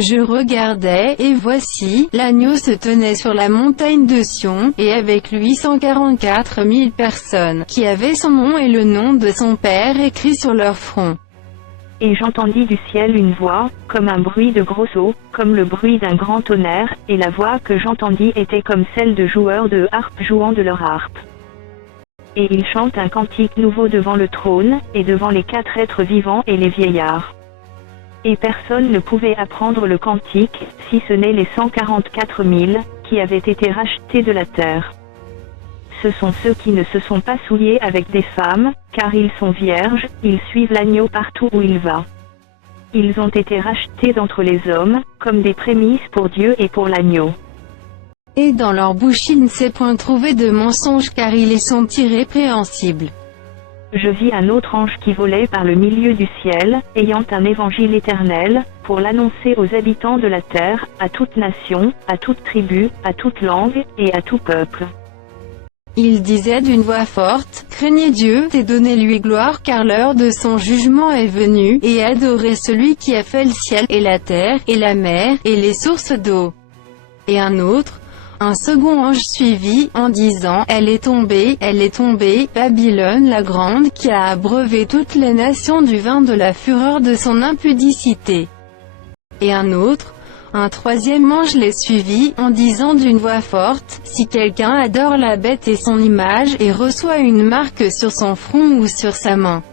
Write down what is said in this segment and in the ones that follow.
Je regardais, et voici, l'agneau se tenait sur la montagne de Sion, et avec lui 144 000 personnes, qui avaient son nom et le nom de son Père écrit sur leur front. Et j'entendis du ciel une voix, comme un bruit de gros eaux, comme le bruit d'un grand tonnerre, et la voix que j'entendis était comme celle de joueurs de harpe jouant de leur harpe. Et ils chantent un cantique nouveau devant le trône, et devant les 4 êtres vivants et les vieillards. Et personne ne pouvait apprendre le cantique, si ce n'est les 144 000, qui avaient été rachetés de la terre. Ce sont ceux qui ne se sont pas souillés avec des femmes, car ils sont vierges, ils suivent l'agneau partout où il va. Ils ont été rachetés d'entre les hommes, comme des prémices pour Dieu et pour l'agneau. Et dans leur bouche il ne s'est point trouvé de mensonge car ils y sont irrépréhensibles. Je vis un autre ange qui volait par le milieu du ciel, ayant un évangile éternel, pour l'annoncer aux habitants de la terre, à toute nation, à toute tribu, à toute langue, et à tout peuple. Il disait d'une voix forte, « Craignez Dieu, et donnez-lui gloire car l'heure de son jugement est venue, et adorez celui qui a fait le ciel, et la terre, et la mer, et les sources d'eau. » Et un second ange suivit, en disant, « Elle est tombée, Babylone la grande, qui a abreuvé toutes les nations du vin de la fureur de son impudicité. » Et un troisième ange les suivit, en disant d'une voix forte, « Si quelqu'un adore la bête et son image, et reçoit une marque sur son front ou sur sa main,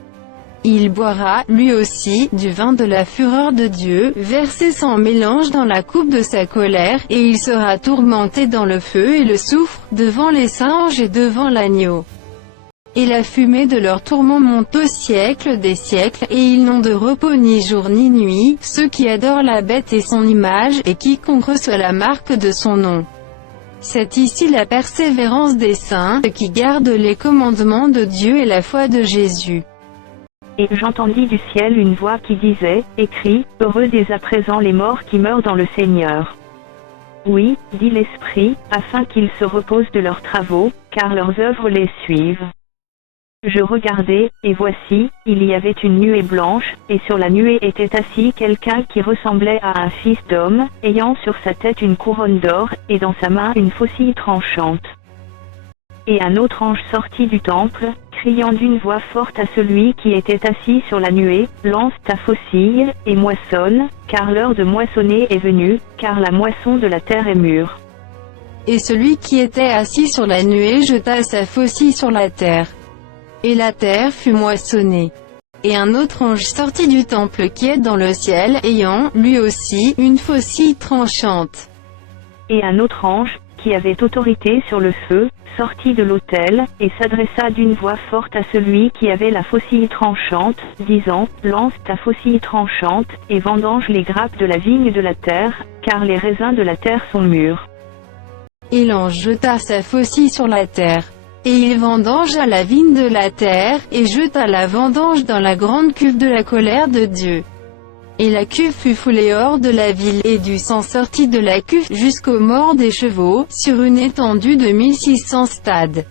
il boira, lui aussi, du vin de la fureur de Dieu, versé sans mélange dans la coupe de sa colère, et il sera tourmenté dans le feu et le soufre, devant les saints anges et devant l'agneau. Et la fumée de leur tourment monte au siècle des siècles, et ils n'ont de repos ni jour ni nuit, ceux qui adorent la bête et son image, et quiconque reçoit la marque de son nom. C'est ici la persévérance des saints, qui gardent les commandements de Dieu et la foi de Jésus. » Et j'entendis du ciel une voix qui disait, « Écris, heureux dès à présent les morts qui meurent dans le Seigneur. Oui, dit l'Esprit, afin qu'ils se reposent de leurs travaux, car leurs œuvres les suivent. » Je regardai, et voici, il y avait une nuée blanche, et sur la nuée était assis quelqu'un qui ressemblait à un fils d'homme, ayant sur sa tête une couronne d'or, et dans sa main une faucille tranchante. Et un autre ange sortit du temple, criant d'une voix forte à celui qui était assis sur la nuée, « Lance ta faucille, et moissonne, car l'heure de moissonner est venue, car la moisson de la terre est mûre. » Et celui qui était assis sur la nuée jeta sa faucille sur la terre. Et la terre fut moissonnée. Et un autre ange sortit du temple qui est dans le ciel, ayant, lui aussi, une faucille tranchante. Et un autre ange, qui avait autorité sur le feu, sortit de l'autel, et s'adressa d'une voix forte à celui qui avait la faucille tranchante, disant, « Lance ta faucille tranchante, et vendange les grappes de la vigne de la terre, car les raisins de la terre sont mûrs. » Et l'ange jeta sa faucille sur la terre. Et il vendangea la vigne de la terre, et jeta la vendange dans la grande cuve de la colère de Dieu. Et la cuve fut foulée hors de la ville, et du sang sortit de la cuve jusqu'aux morts des chevaux, sur une étendue de 1600 stades.